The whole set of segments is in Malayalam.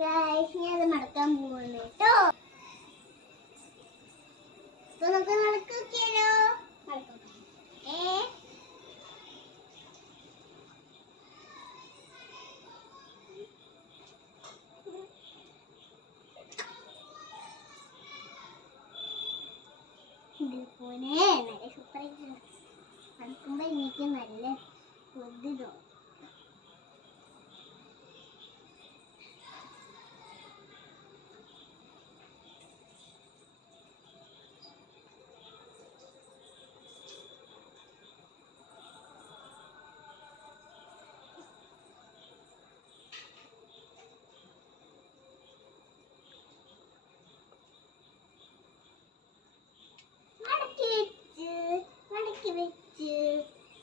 ഗൈസ് ഞാൻ അത് മടക്കാൻ പോകുന്നു കേട്ടോ. ഇപ്പൊ നമുക്ക് നടക്കിയാലോ? പോനെ നല്ല സൂപ്പറായിട്ട് നടക്കുമ്പോ എനിക്ക് നല്ല കൊതി തോന്നും.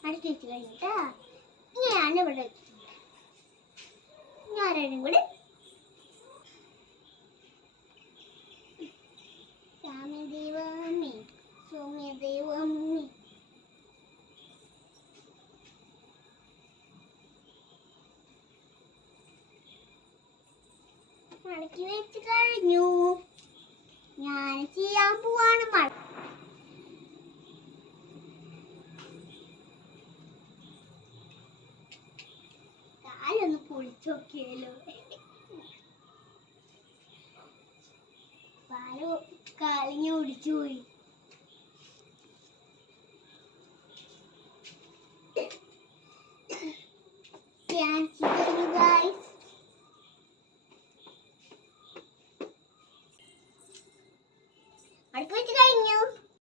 മടക്കി വെച്ച് കഴിഞ്ഞിട്ടാ ഞാനിവിടെ ഞാനും കൂടെ സാമ്യദൈവമേ സൗമ്യദൈവമേ മടക്കി വെച്ച് കഴിഞ്ഞു. ഞാൻ ചെയ്യാൻ പോവാണ് കാലൊന്ന് പൊളിച്ചു നോക്കിയാലോ. കാലിഞ്ഞ് ഒടിച്ചു പോയി.